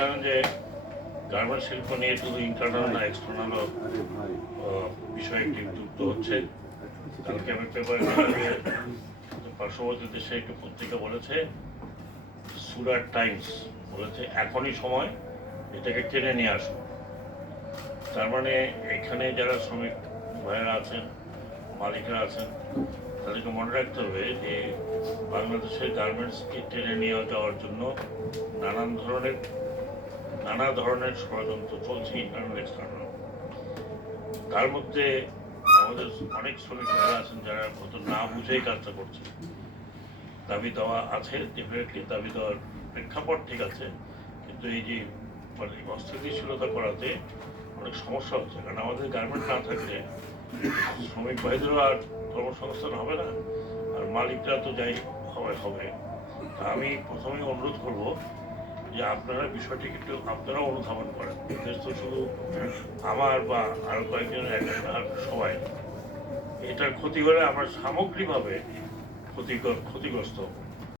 জানেন যে গার্মেন্টস শিল্প নিয়ে শুধু ইন্টারনাল না এক্সটার্নাল বিষয় একটি যুক্ত হচ্ছে। কালকে আমি পেপারে পার্শ্ববর্তী দেশে একটি পত্রিকা বলেছে, সুরাট টাইমস বলেছে এখনই সময় এটাকে টেনে নিয়ে আসুন। তার মানে এখানে যারা শ্রমিক ভাইয়েরা আছেন, মালিকরা আছেন, তাদেরকে মনে রাখতে হবে যে বাংলাদেশের গার্মেন্টসকে টেনে নিয়ে যাওয়ার জন্য নানা ধরনের ষড়যন্ত্র চলছে, ইন্টারনাল এক্সটার্নাল। তার মধ্যে আমাদের অনেক শ্রমিক ভাইয়েরা আছেন যারা হয়তো না বুঝেই কাজটা করছে। দাবি দেওয়া আছে, ডেফিনেটলি দাবি দেওয়ার প্রেক্ষাপট ঠিক আছে, কিন্তু এই যে মানে অস্থিতিশীলতা করাতে অনেক সমস্যা হচ্ছে। কারণ আমাদের গার্মেন্ট না থাকলে শ্রমিক ভাইদেরও আর কর্মসংস্থান হবে না, আর মালিকরা তো যাই হবে। তা আমি প্রথমে অনুরোধ করব যে আপনারা বিষয়টিকে একটু আপনারাও অনুধাবন করেন। দেশ তো শুধু আমার বা আরো কয়েকজনের একটা সবাই, এটার ক্ষতি হলে আমরা সামগ্রিকভাবে ক্ষতিগ্রস্ত হব।